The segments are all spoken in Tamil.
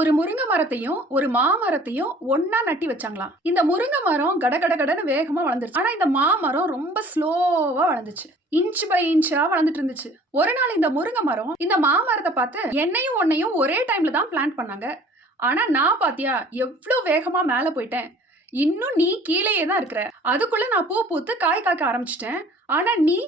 ஒரு முருங்க மரத்தையும், ஒரு மாமரத்தையும் ஒண்ணா நட்டி வச்சாங்களாம். இந்த முருங்க மரம் கடகடன்னு வேகமா வளர்ந்துருச்சு. ஆனா இந்த மாமரம் ரொம்ப ஸ்லோவா வளர்ந்துச்சு. இன்ச் பை இன்ச்சா வளர்ந்துட்டு இருந்துச்சு. ஒரு நாள் இந்த முருங்க மரம் இந்த மாமரத்த பார்த்து என்னையும் உன்னையும் ஒரே டைம்ல தான் பிளான்ட் பண்ணாங்க. ஆனா நான் பாத்தியா எவ்ளோ வேகமா மேல போயிட்டேன். இன்னும் நீ கீழேயே தான் இருக்கிற. அதுக்குள்ள நான் பூ பூத்து காய் காய்க்க ஆரம்பிச்சுட்டேன். ஆனா நீ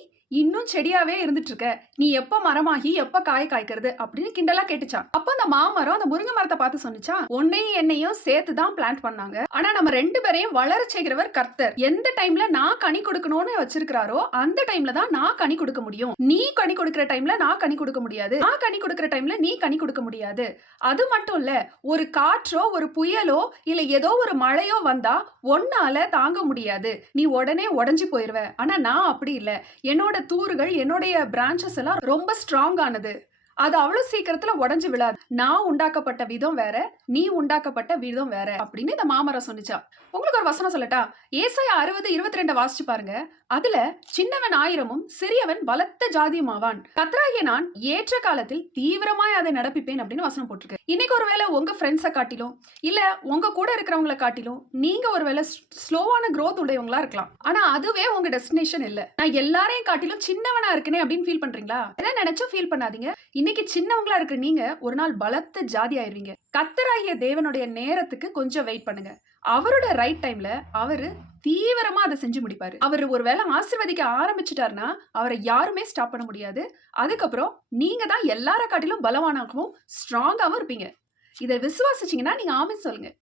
இன்னும் செடியாவே இருந்துட்டு இருக்க. நீ எப்ப மரமாகி எப்ப காய் காய்க்கிறது அப்படின்னு கிண்டலா கேட்டுச்சாம். அப்ப அந்த மாமரம் அந்த முருங்கை மரத்தை பார்த்து சொன்னுச்சா, உன்னையும் என்னையும் சேர்த்து தான் பிளான்ட் பண்ணாங்க. ஆனா நம்ம 2 பேரையும் வளர செய்கிறவர் கர்த்தர். எந்த டைம்ல நான் கனி கொடுக்கணும்னு வச்சிருக்காரோ அந்த டைம்ல தான் நான் கனி கொடுக்க முடியும். நீ கனி கொடுக்கிற டைம்ல நான் கனி கொடுக்க முடியாது. நான் கனி கொடுக்கிற டைம்ல நீ கனி கொடுக்க முடியாது. அது மட்டும் இல்ல, ஒரு காற்றோ ஒரு புயலோ இல்ல ஏதோ ஒரு மழையோ வந்தா ஒன்னால தாங்க முடியாது. நீ உடனே உடைஞ்சு போயிருவ. ஆனா நான் அப்படி இல்ல. என்னோட தூறுகள் என்னுடைய பிரான்ச்சஸ் எல்லாம் ரொம்ப ஸ்ட்ராங் ஆனது. அது அவ்வளவு சீக்கிரத்துல உடைஞ்சு விழாது. நான் உண்டாக்கப்பட்ட விதம் வேற, நீ உண்டாக்கப்பட்ட விதம் வேற அப்படின்னு இந்த மாமரம் சொன்னிச்சா. உங்களுக்கு ஒரு வசனம் சொல்லட்டா? ஏசாயா 60:22 வாசிச்சு பாருங்க. அதுல சின்னவன் 1000ம் சிறியவன் பலத்த ஜாதியும் ஆவான். கர்த்தராகிய நான் ஏற்ற காலத்தில் தீவிரமாய் அதை நடப்பிப்பேன் அப்படின்னு வசனம் போட்டிருக்கு. இன்னைக்கு ஒருவேளை உங்க ஃப்ரெண்ட்ஸை காட்டிலும் இல்ல உங்க கூட இருக்கிறவங்களை காட்டிலும் நீங்க ஒருவேளை ஸ்லோவான growth உடையவங்களா இருக்கலாம். ஆனா அதுவே உங்க டெஸ்டினேஷன் இல்ல. நான் எல்லாரையும் காட்டிலும் சின்னவனா இருக்கனே அப்படின்னு ஃபீல் பண்றீங்களா? எதை நினைச்சும் ஃபீல் பண்ணாதீங்க. இன்னைக்கு சின்னவங்களா இருக்கிற நீங்க ஒரு நாள் பலத்த ஜாதி ஆயிருவீங்க. கர்த்தராகிய தேவனுடைய நேரத்துக்கு கொஞ்சம் வெயிட் பண்ணுங்க. அவரோட ரைட் டைம்ல அவரு தீவிரமா அதை செஞ்சு முடிப்பாரு. அவர் ஒருவேளை ஆசீர்வதிக்க ஆரம்பிச்சுட்டாருன்னா அவரை யாருமே ஸ்டாப் பண்ண முடியாது. அதுக்கப்புறம் நீங்க தான் எல்லார காட்டிலும் பலவானாகவும் ஸ்ட்ராங்காவும் இருப்பீங்க. இதை விசுவாசிச்சீங்கன்னா நீங்க ஆமென் சொல்லுங்க.